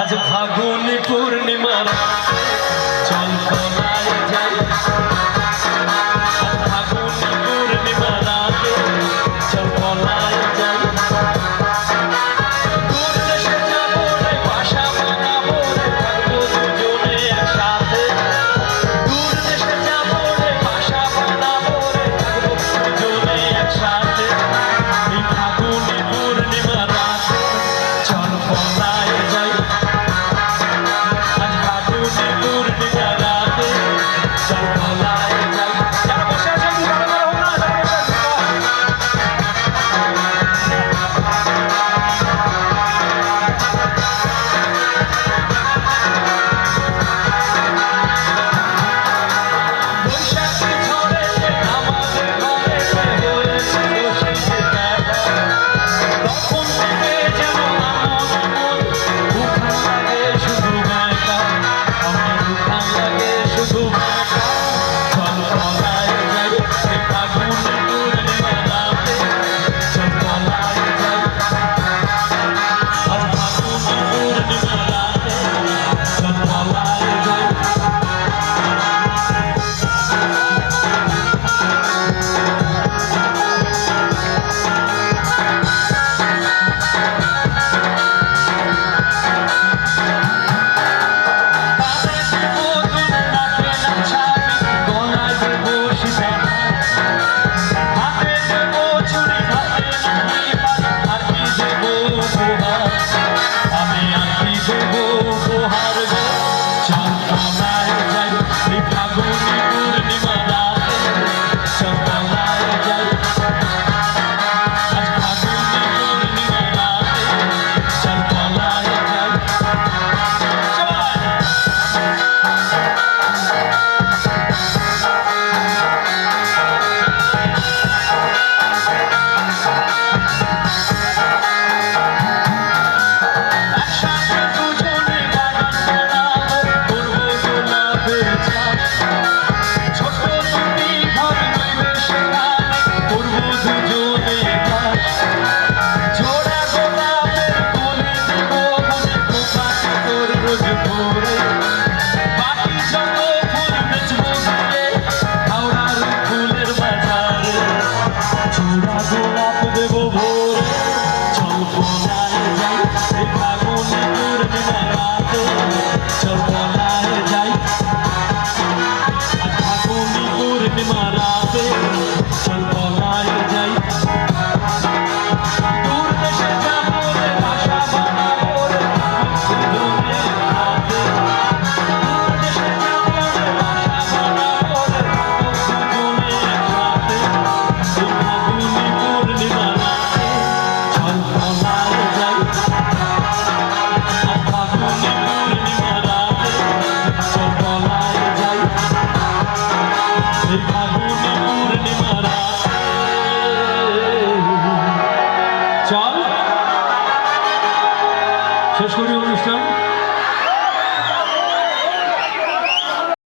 আজ ফাগুনি পূর্ণিমার চল পলায় যাই, আজ ফাগুনি পূর্ণিমার রাতে চল পলায় যাই। দূর দেশে যাবো রে, বাসা বানাবো রে, থাকবো দুজনে একসাথে। দূর দেশে যাবো রে, বাসা বানাবো রে, থাকবো দুজনে একসাথে। এই ফাগুনি পূর্ণিমার রাতে চল পলায় যাই, আজ ফাগুনি পূর্ণিমার রাতে চল পলায় যাই। যারা বসে আছে একটু ভালো করে হোক না, যারা বসে আছে বৈশাখী ঝড়েতে আমাদের ঘরেতে হয়েছে বসে দেখা। তখন থেকে যেন আমার মন উঠান লাগে শুধু একা, আমার উঠান লাগে শুধু একা। চল পলায় যাই, এই ফাগুনি পূর্ণিমার রাতে চল পলায় যাই, আজ ফাগুনি পূর্ণিমার রাতে চল পলায় যাই। কানে দেবো দুল, নাকে নাচাবি, গলায় দেবো সীতা, হাতে দেবো চুড়ি, হাতে নাকি বাস, আর কি দেবো উপহার, আমি আর কি দেবো উপহার গো। চল পলায় যাই, এই ফাগুনি পূর্ণিমার রাতে চল পলায় যাই, আজ ফাগুনি পূর্ণিমার রাতে চল পলায় যাই। একসাথে দুজনে বাগান বানাবো, করবো গোলাপের চাষ। ছোট দুটি ঘর রইবে সেখানে, করবো দুজনে বাস। জোড়া গোলাপের কলি দেবো বনে, খোপাতে তোর রোজ ভোরে। বাকি যত ফুল বেচবো দিয়ে হাওড়ার ফুলের বাজারে। জোড়া গোলাপ দেবো ভোরে, চল পলায় যাই, এই ফাগুনি পূর্ণিমার রাতে চল পলায় যাই, আজ ফাগুনি পূর্ণিমার রাতে চল পলায় যাই। দূর দেশে যাবো রে, বাসা বানাবো রে, দুজনে একসাথে। দূর দেশে যাবো রে, বাসা বানাবো রে, দুজনে একসাথে। এই ফাগুনি পূর্ণিমার রাতে চল পলায় যাই, আজ ফাগুনি পূর্ণিমার রাতে চল পলায় যাই। এই